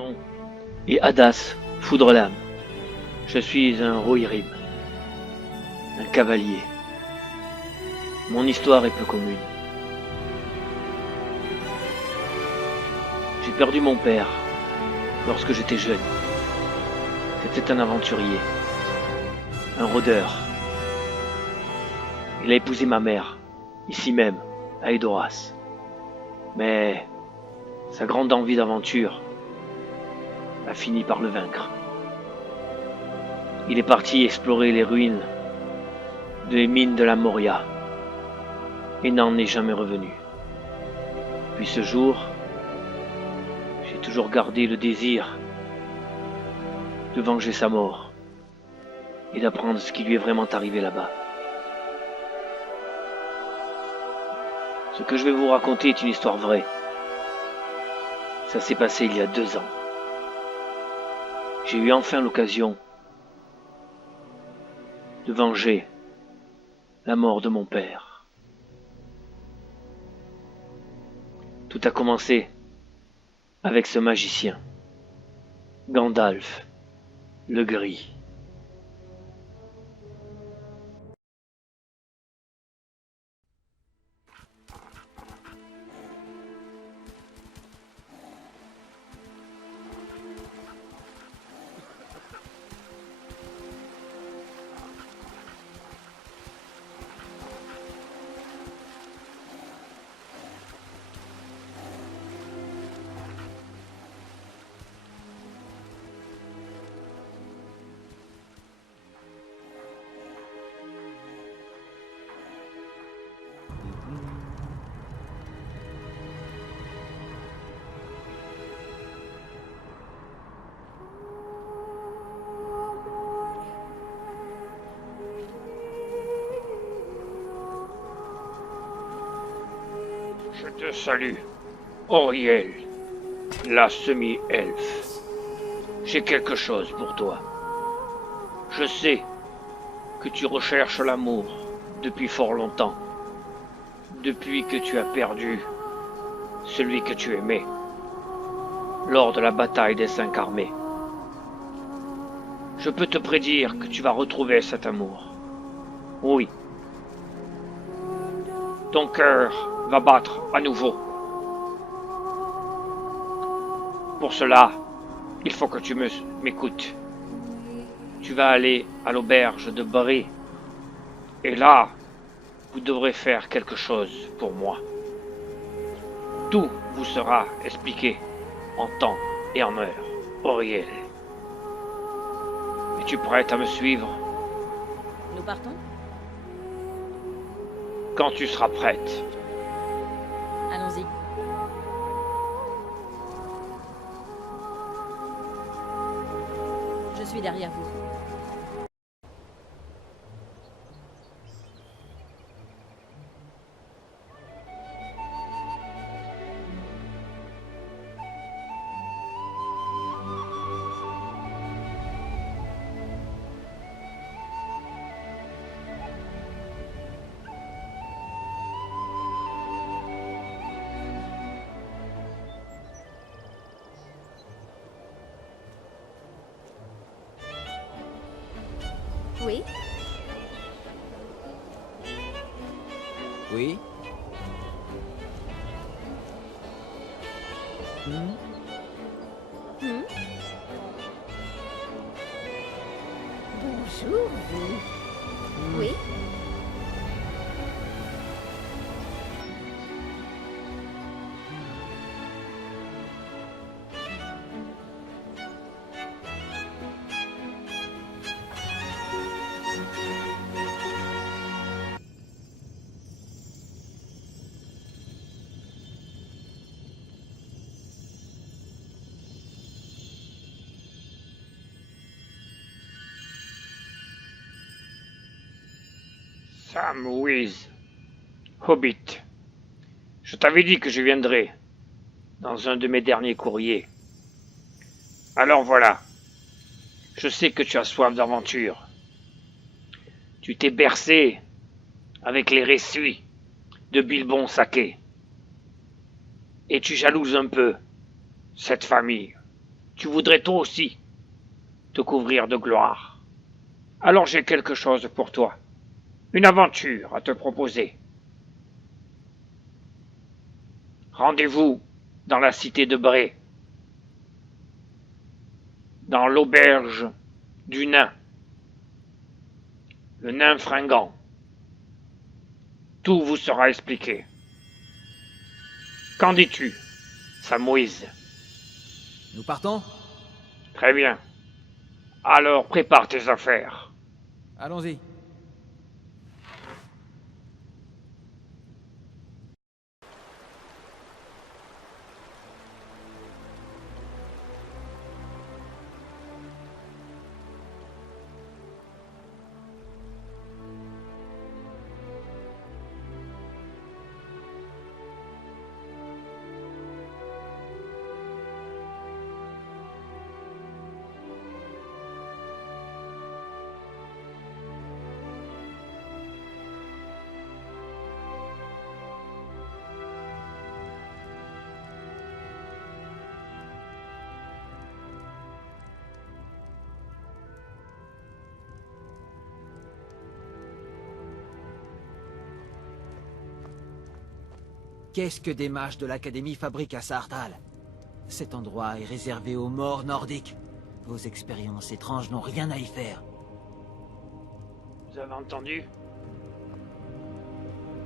nom est Hadas Foudrelame. Je suis un Rohirrim, un cavalier. Mon histoire est peu commune. J'ai perdu mon père lorsque j'étais jeune. C'était un aventurier, un rôdeur. Il a épousé ma mère, ici même, à Edoras. Mais sa grande envie d'aventure a fini par le vaincre. Il est parti explorer les ruines des mines de la Moria et n'en est jamais revenu. Puis ce jour, j'ai toujours gardé le désir de venger sa mort et d'apprendre ce qui lui est vraiment arrivé là-bas. Ce que je vais vous raconter est une histoire vraie. Ça s'est passé il y a 2 ans. J'ai eu enfin l'occasion de venger la mort de mon père. Tout a commencé avec ce magicien, Gandalf le Gris. Je te salue, Auriel, la semi-elfe. J'ai quelque chose pour toi. Je sais que tu recherches l'amour depuis fort longtemps, depuis que tu as perdu celui que tu aimais lors de la bataille des 5 armées. Je peux te prédire que tu vas retrouver cet amour. Oui. Ton cœur va battre à nouveau. Pour cela, il faut que tu m'écoutes. Tu vas aller à l'auberge de Bré. Et là, vous devrez faire quelque chose pour moi. Tout vous sera expliqué en temps et en heure, Auriel. Es-tu prête à me suivre? Nous partons? Quand tu seras prête. Allons-y. Je suis derrière vous. Oui? Oui? Hmm? Bonjour, vous. Oui? Samwise, Hobbit. Je t'avais dit que je viendrais dans un de mes derniers courriers. Alors voilà. Je sais que tu as soif d'aventure. Tu t'es bercé avec les récits de Bilbon Saquet. Et tu jalouses un peu cette famille. Tu voudrais toi aussi te couvrir de gloire. Alors j'ai quelque chose pour toi. Une aventure à te proposer. Rendez-vous dans la cité de Bré, dans l'auberge du nain, le nain fringant. Tout vous sera expliqué. Qu'en dis-tu, Samwise? Nous partons? Très bien. Alors prépare tes affaires. Allons-y. Qu'est-ce que des mages de l'Académie fabriquent à Saarthal? Cet endroit est réservé aux morts nordiques. Vos expériences étranges n'ont rien à y faire. Vous avez entendu?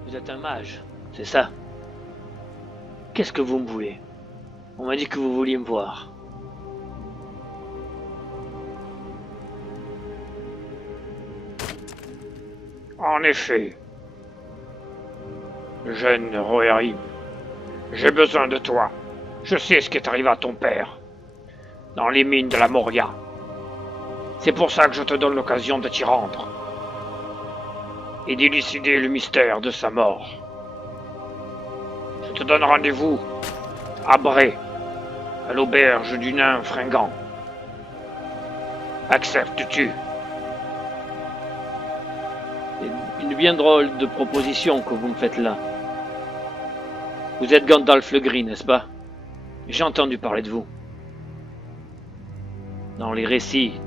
Vous êtes un mage, c'est ça? Qu'est-ce que vous me voulez? On m'a dit que vous vouliez me voir. En effet, jeune Rohirrim, j'ai besoin de toi. Je sais ce qui est arrivé à ton père, dans les mines de la Moria. C'est pour ça que je te donne l'occasion de t'y rendre et d'élucider le mystère de sa mort. Je te donne rendez-vous à Bré, à l'auberge du nain fringant. Acceptes-tu? Une bien drôle de proposition que vous me faites là. Vous êtes Gandalf le Gris, n'est-ce pas? J'ai entendu parler de vous. Dans les récits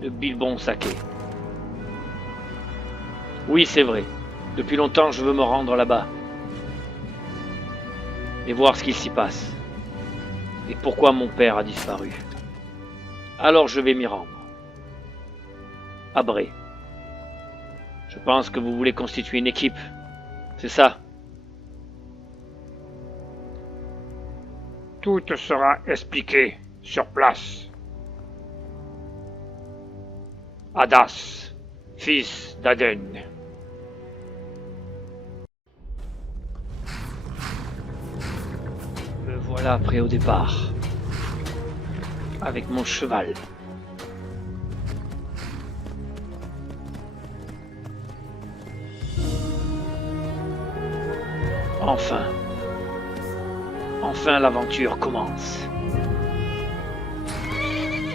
de Bilbon Saké. Oui, c'est vrai. Depuis longtemps, je veux me rendre là-bas. Et voir ce qu'il s'y passe. Et pourquoi mon père a disparu. Alors je vais m'y rendre. À Bré. Je pense que vous voulez constituer une équipe. C'est ça? Tout te sera expliqué sur place. Hadas, fils d'Aden. Me voilà prêt au départ. Avec mon cheval. Enfin. Enfin l'aventure commence.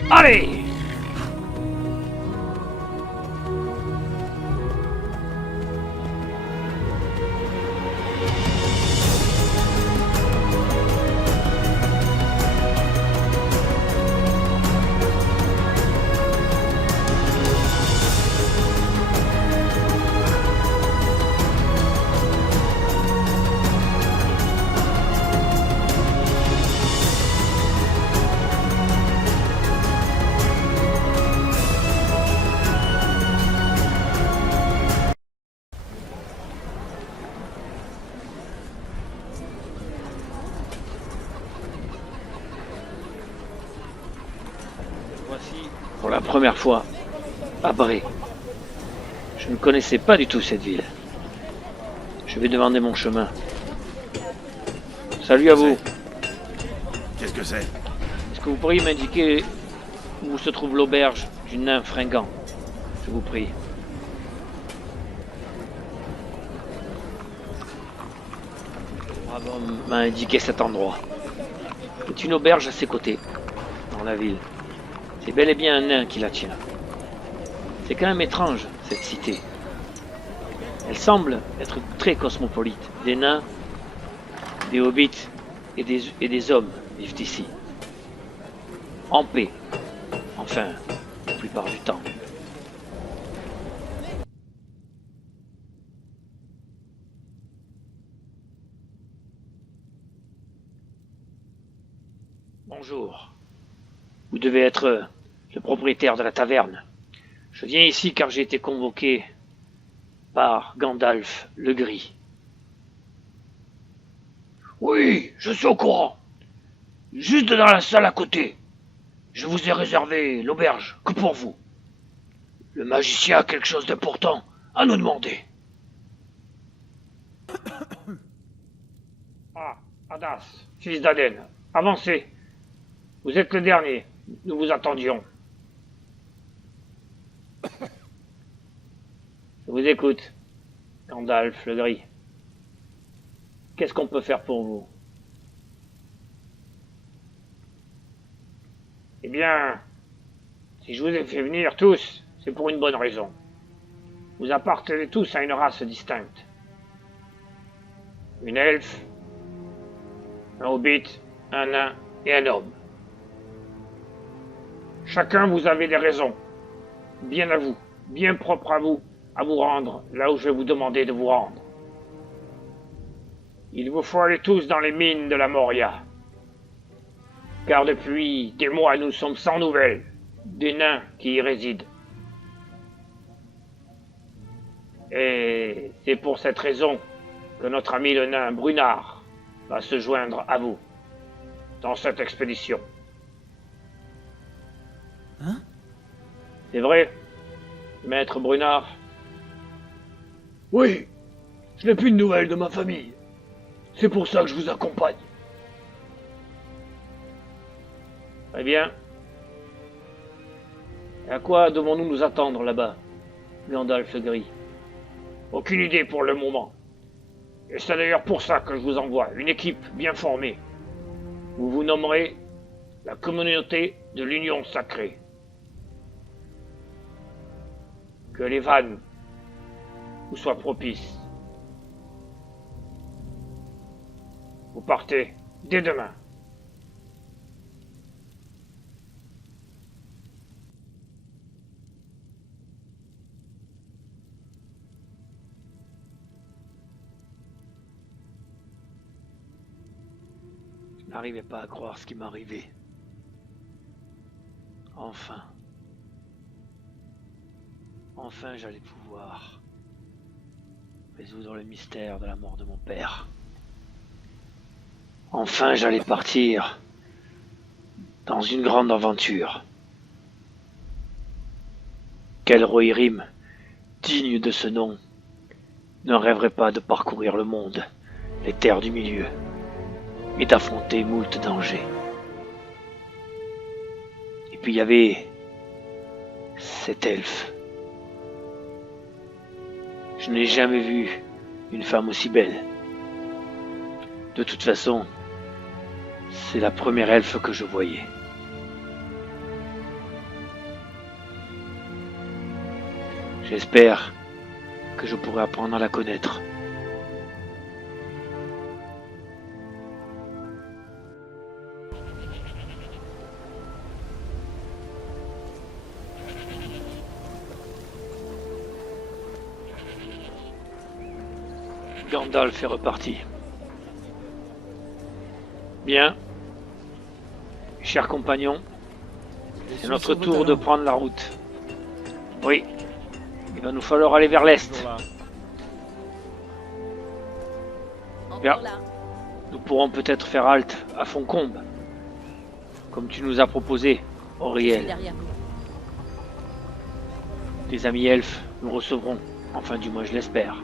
Allez! Voici pour la première fois à Bré. Je ne connaissais pas du tout cette ville. Je vais demander mon chemin. Salut à vous. Qu'est-ce que c'est? Est-ce que vous pourriez m'indiquer où se trouve l'auberge du nain fringant? Je vous prie. Le brave homme m'a indiqué cet endroit. C'est une auberge à ses côtés, dans la ville. C'est bel et bien un nain qui la tient. C'est quand même étrange, cette cité. Elle semble être très cosmopolite. Des nains, des hobbits et des hommes vivent ici. en paix. Enfin, la plupart du temps. Bonjour. Vous devez être le propriétaire de la taverne. Je viens ici car j'ai été convoqué par Gandalf le Gris. Oui, je suis au courant. Juste dans la salle à côté. Je vous ai réservé l'auberge que pour vous. Le magicien a quelque chose d'important à nous demander. Ah, Adas, fils d'Aden, avancez. Vous êtes le dernier. Nous vous attendions. Je vous écoute, Gandalf le Gris. Qu'est-ce qu'on peut faire pour vous? Eh bien, si je vous ai fait venir tous, c'est pour une bonne raison. Vous appartenez tous à une race distincte. Une elfe, un hobbit, un nain et un homme. Chacun vous avez des raisons, bien à vous, bien propres à vous rendre là où je vais vous demander de vous rendre. Il vous faut aller tous dans les mines de la Moria. Car depuis des mois, nous sommes sans nouvelles des nains qui y résident. Et c'est pour cette raison que notre ami le nain Brunard va se joindre à vous dans cette expédition. Hein? C'est vrai, maître Brunard? Oui, je n'ai plus de nouvelles de ma famille. C'est pour ça que je vous accompagne. Très bien. Et à quoi devons-nous nous attendre là-bas, Gandalf le Gris? Aucune idée pour le moment. Et c'est d'ailleurs pour ça que je vous envoie une équipe bien formée. Vous vous nommerez la communauté de l'Union Sacrée. Que les vannes vous soient propices. Vous partez dès demain. Je n'arrivais pas à croire ce qui m'arrivait. Enfin. Enfin, j'allais pouvoir résoudre le mystère de la mort de mon père. Enfin, j'allais partir dans une grande aventure. Quel Rohirrim, digne de ce nom, ne rêverait pas de parcourir le monde, les terres du milieu, et d'affronter moult dangers. Et puis il y avait cet elfe. Je n'ai jamais vu une femme aussi belle. De toute façon, c'est la première elfe que je voyais. J'espère que je pourrai apprendre à la connaître. Gandalf est reparti. Bien. Chers compagnons, c'est notre tour de prendre la route. Oui. Il va nous falloir aller vers l'est. Bien. Encore là. Nous pourrons peut-être faire halte à Foncombe, comme tu nous as proposé, Je suis Auriel. derrière vous. Des amis elfes nous recevront, enfin du moins je l'espère.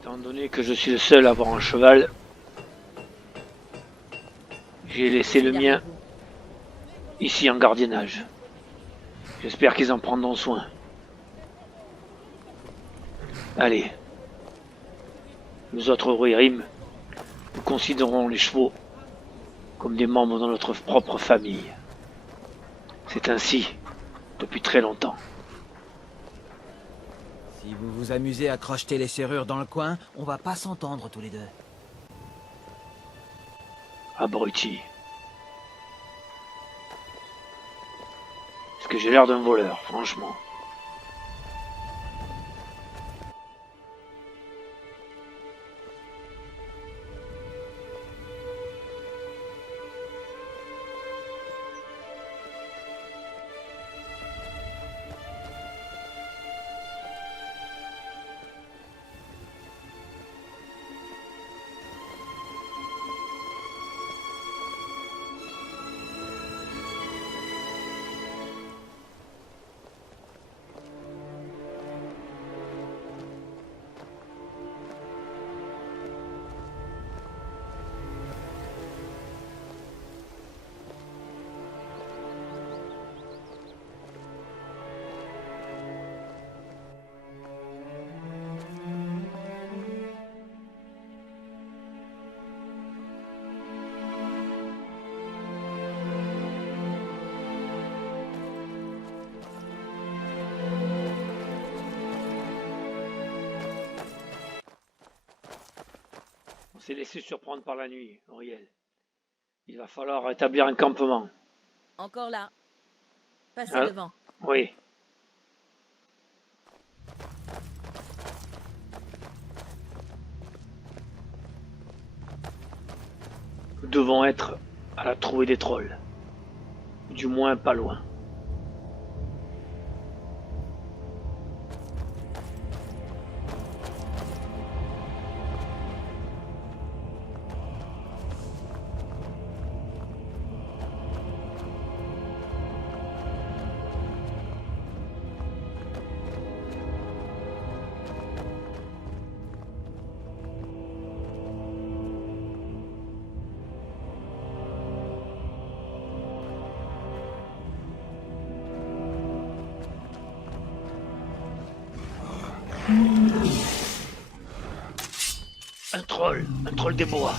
Étant donné que je suis le seul à avoir un cheval, j'ai laissé le mien ici en gardiennage. J'espère qu'ils en prendront soin. Allez. Nous autres Rohirrim, nous considérons les chevaux comme des membres de notre propre famille. C'est ainsi depuis très longtemps. Si vous vous amusez à crocheter les serrures dans le coin, on va pas s'entendre tous les deux. Abruti. Est-ce que j'ai l'air d'un voleur, franchement? On s'est laissé surprendre par la nuit, Auriel. Il va falloir établir un campement. Encore là. Passez Ah. devant. Oui. Nous devons être à la trouée des trolls. Du moins pas loin. Un troll des bois.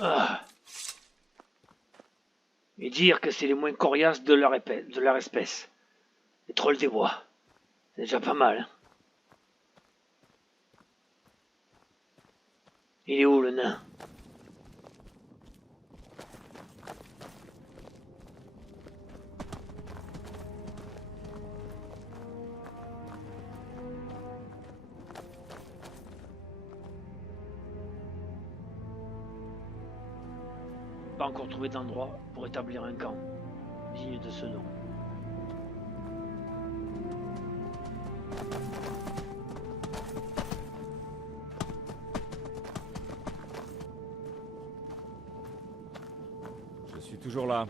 Ah. Et dire que c'est les moins coriaces de leur espèce. Les trolls des bois. C'est déjà pas mal. Hein. Il est où le nain? Pas encore trouvé d'endroit pour établir un camp digne de ce nom. Je suis toujours là.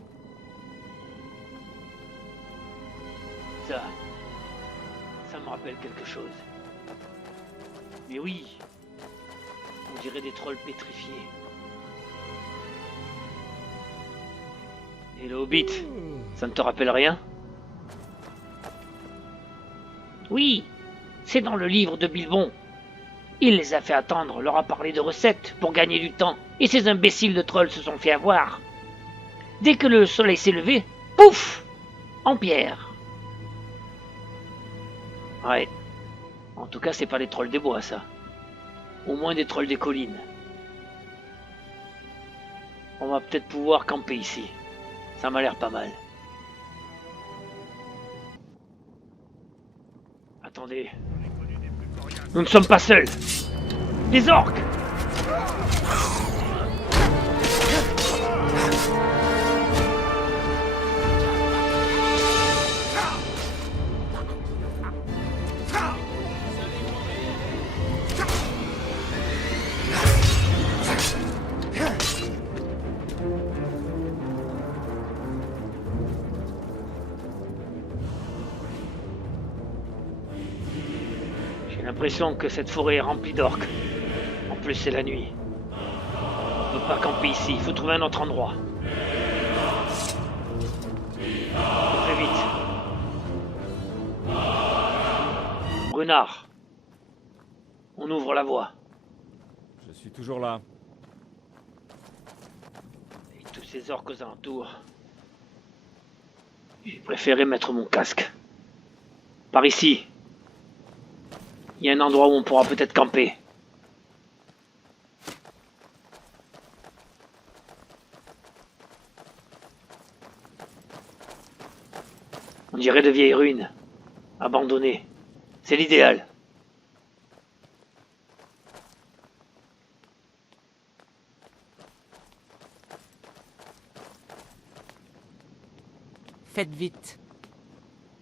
Ça me rappelle quelque chose. Mais oui, on dirait des trolls pétrifiés. Et le Hobbit, ça ne te rappelle rien? Oui, c'est dans le livre de Bilbon. Il les a fait attendre, leur a parlé de recettes pour gagner du temps, et ces imbéciles de trolls se sont fait avoir. Dès que le soleil s'est levé, pouf, en pierre. Ouais. En tout cas, c'est pas des trolls des bois, ça. Au moins des trolls des collines. On va peut-être pouvoir camper ici. Ça m'a l'air pas mal. Attendez. Nous ne sommes pas seuls. Les orques! J'ai l'impression que cette forêt est remplie d'orques. En plus, c'est la nuit. On ne peut pas camper ici, il faut trouver un autre endroit. Faut très vite. Brunard, on ouvre la voie. Je suis toujours là. Et tous ces orques aux alentours. J'ai préféré mettre mon casque. Par ici. Il y a un endroit où on pourra peut-être camper. On dirait de vieilles ruines. Abandonnées. C'est l'idéal. Faites vite.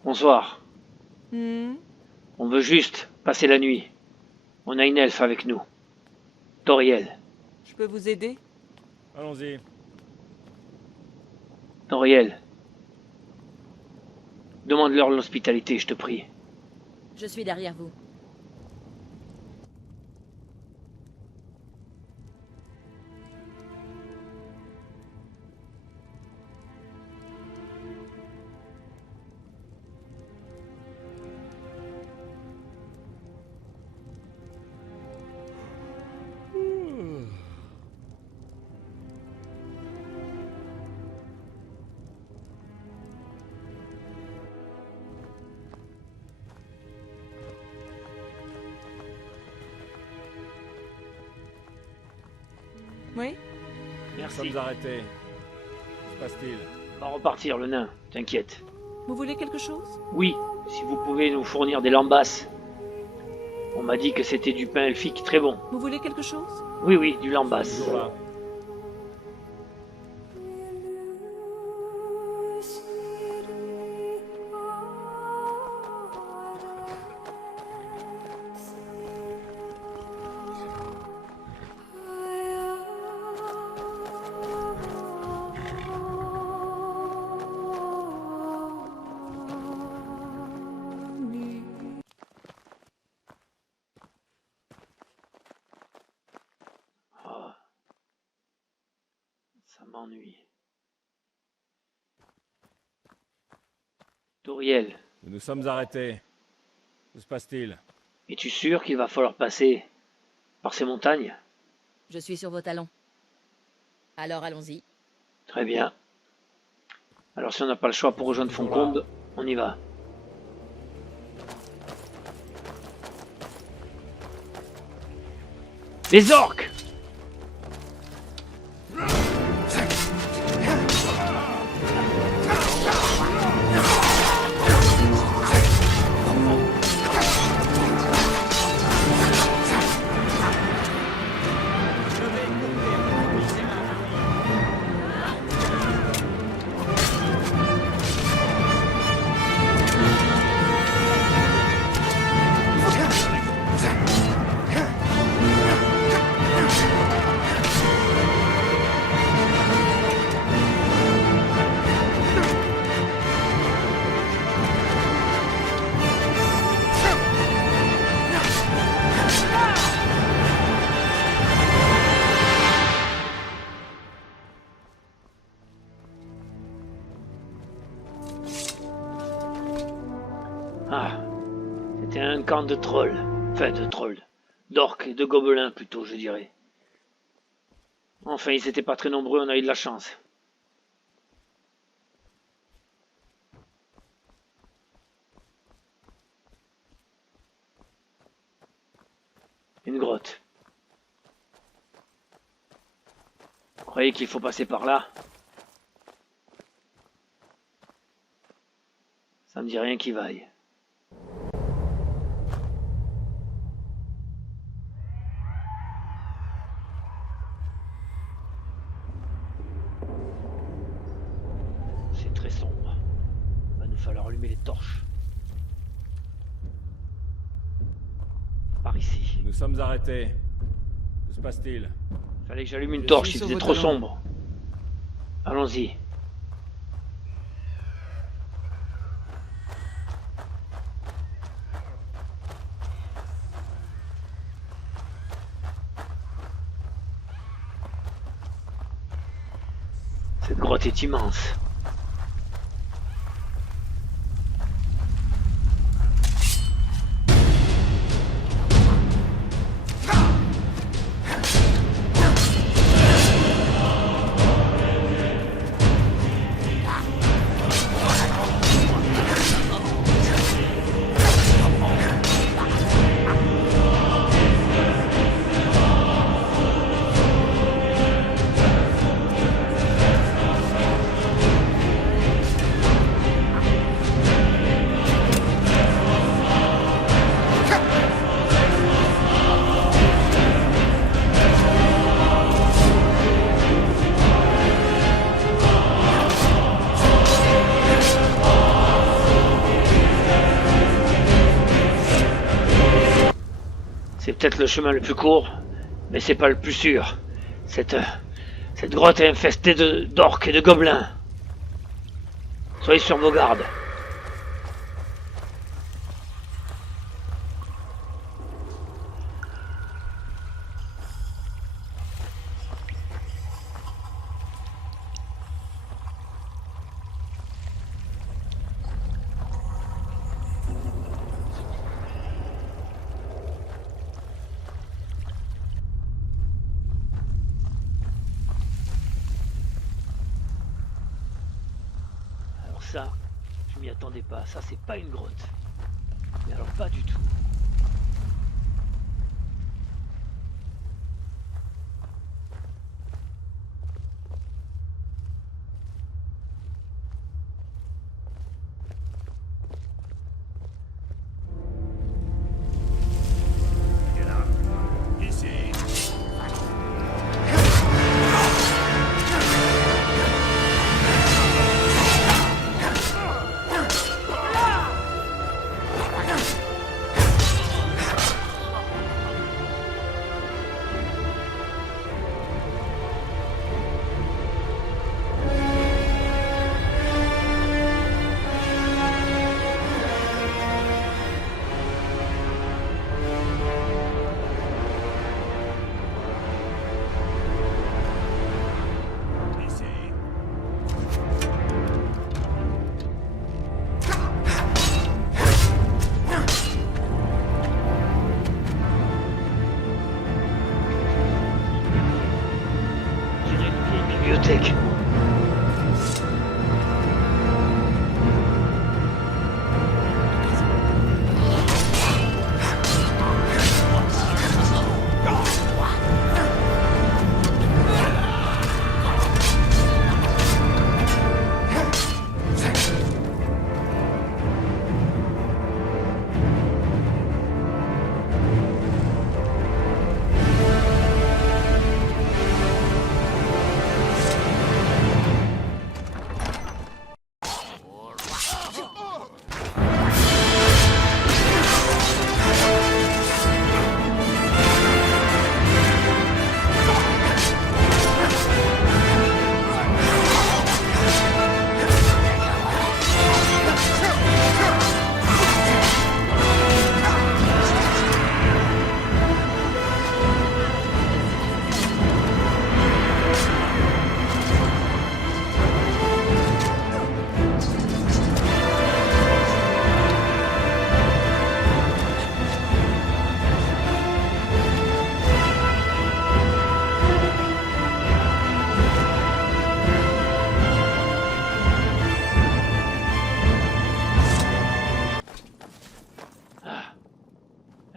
Bonsoir. Hmm. On veut juste passer la nuit. On a une elfe avec nous. Toriel. Je peux vous aider? Allons-y. Toriel. Demande-leur l'hospitalité, je te prie. Je suis derrière vous. Oui? Nous Merci. sommes arrêtés. Que se passe-t-il? On va repartir, le nain. T'inquiète. Vous voulez quelque chose? Oui, si vous pouvez nous fournir des lambas. On m'a dit que c'était du pain elfique très bon. Vous voulez quelque chose? Oui, oui, du lambas. Toujours là. Oh, ça m'ennuie. Toriel, Nous nous sommes arrêtés. Que se passe-t-il? es-tu sûr qu'il va falloir passer par ces montagnes? Je suis sur vos talons. Alors allons-y. Très bien. Alors si on n'a pas le choix pour rejoindre Foncombe, on y va. Les orques! Ah, c'était un camp de trolls. Enfin, de trolls. D'orques et de gobelins, plutôt, je dirais. Enfin, ils étaient pas très nombreux, on a eu de la chance. Une grotte. Vous croyez qu'il faut passer par là? Ça me dit rien qui vaille. C'est très sombre. Il va nous falloir allumer les torches. Par ici. Nous nous sommes arrêtés. Que se passe-t-il? Fallait que j'allume une Je torche, suis il sur faisait vos trop talons. sombre. Allons-y. Cette grotte est immense. peut-être le chemin le plus court, mais c'est pas le plus sûr. Cette grotte est infestée d'orques et de gobelins. Soyez sur vos gardes. Ça, je m'y attendais pas. Ça, c'est pas une grotte. Mais alors, pas du tout. Ici. J'irai une vieille bibliothèque.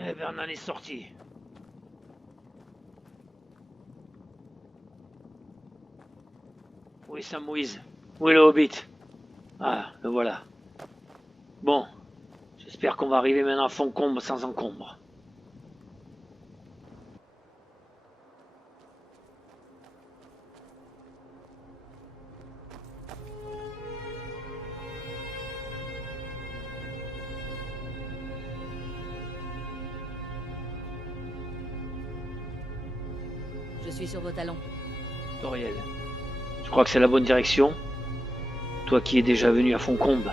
Eh ben, on en est sorti. Où est Samwise? Où est le Hobbit? Ah, le voilà. Bon, j'espère qu'on va arriver maintenant à Fontcombe sans encombre. Je suis sur vos talons. Toriel, je crois que c'est la bonne direction. Toi qui es déjà venu à Fontcombe.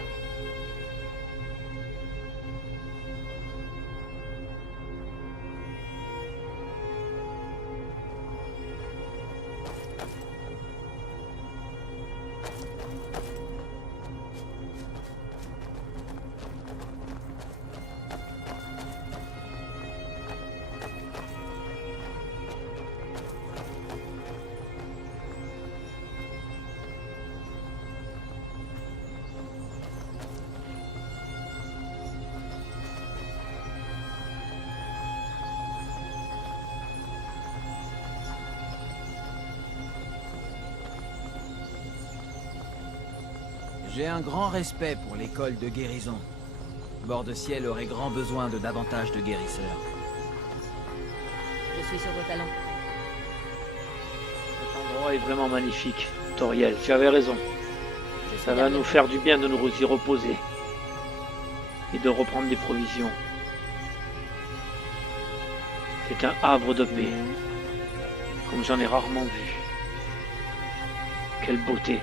J'ai un grand respect pour l'école de guérison. Bord-de-Ciel aurait grand besoin de davantage de guérisseurs. Je suis sur vos talons. Cet endroit est vraiment magnifique. Toriel, tu avais raison. Je suis Ça va derrière. nous faire du bien de nous y reposer. Et de reprendre des provisions. C'est un havre de paix, comme j'en ai rarement vu. Quelle beauté!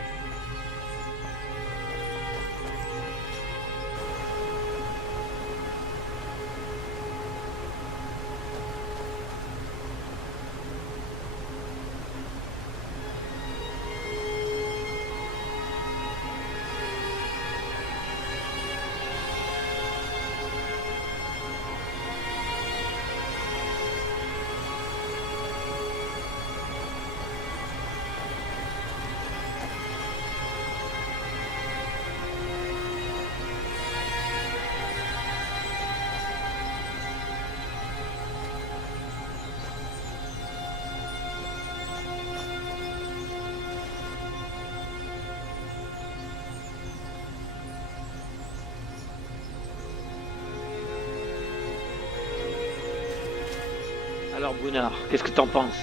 Alors Brunard, qu'est-ce que t'en penses?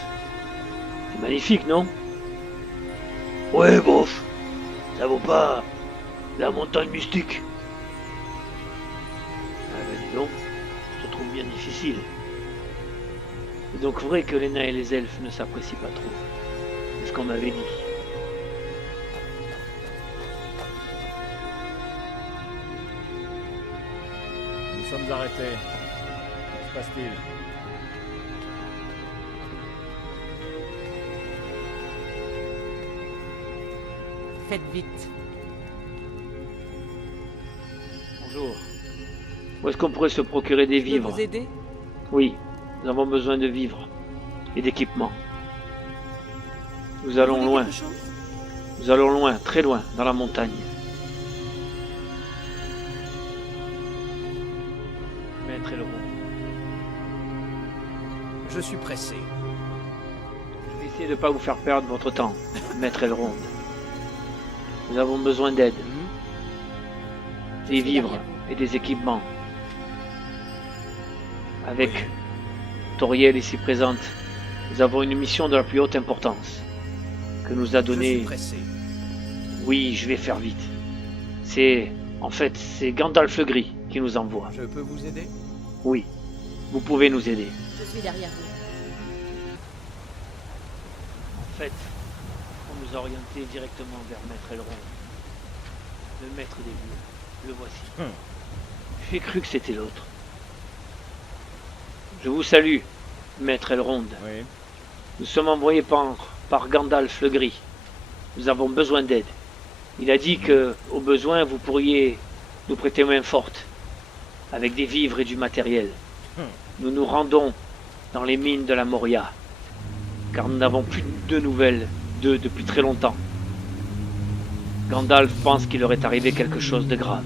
C'est magnifique, non? Ouais, bof, ça vaut pas la montagne mystique. Ah ben dis donc, je te trouve bien difficile. C'est donc vrai que les nains et les elfes ne s'apprécient pas trop. C'est ce qu'on m'avait dit. Nous sommes arrêtés. Que se passe-t-il? Faites vite. Bonjour. Où est-ce qu'on pourrait se procurer des Je peux vivres? vous aider? Oui, nous avons besoin de vivres et d'équipements. Nous allons Vous voulez loin. quelque chose? Nous allons loin, très loin, dans la montagne. Maître Elrond, Je suis pressé. je vais essayer de ne pas vous faire perdre votre temps, Maître Elrond. Nous avons besoin d'aide, des vivres et des équipements. Avec Toriel ici présente, nous avons une mission de la plus haute importance que nous a Je suis donnée. pressé. Oui, je vais faire vite. C'est Gandalf le Gris qui nous envoie. Je peux vous aider? Oui, vous pouvez nous aider. Je suis derrière vous. En fait, on nous a orientés directement vers Maître Elrond. Le maître des lieux. Le voici. J'ai cru que c'était l'autre. Je vous salue, Maître Elrond. Oui. Nous sommes envoyés par Gandalf le Gris. Nous avons besoin d'aide. Il a dit que, au besoin, vous pourriez nous prêter main forte, avec des vivres et du matériel. Nous nous rendons dans les mines de la Moria, car nous n'avons plus de nouvelles d'eux depuis très longtemps. Gandalf pense qu'il leur est arrivé quelque chose de grave.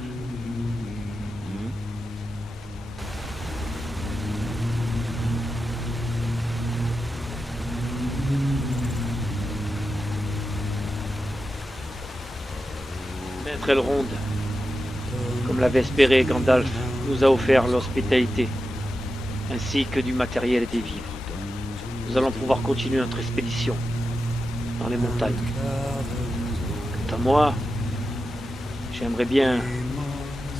Maître Elrond, comme l'avait espéré Gandalf, nous a offert l'hospitalité, ainsi que du matériel et des vivres. Nous allons pouvoir continuer notre expédition dans les montagnes. Quant à moi, j'aimerais bien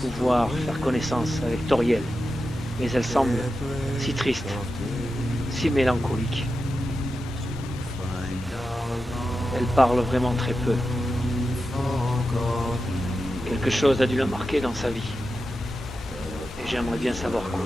pouvoir faire connaissance avec Toriel, mais elle semble si triste, si mélancolique. Elle parle vraiment très peu. Quelque chose a dû la marquer dans sa vie. Et j'aimerais bien savoir quoi.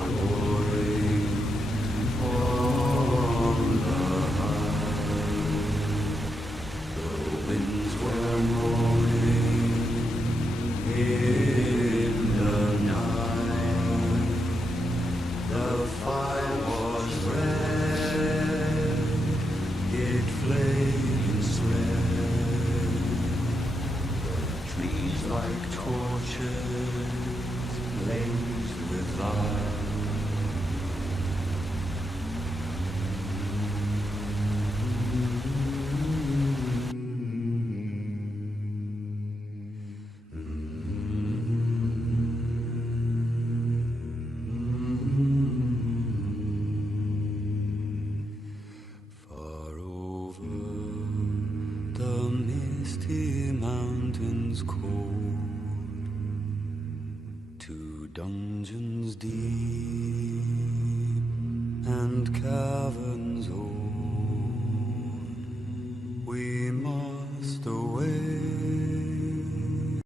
Dungeons deep and caverns old. We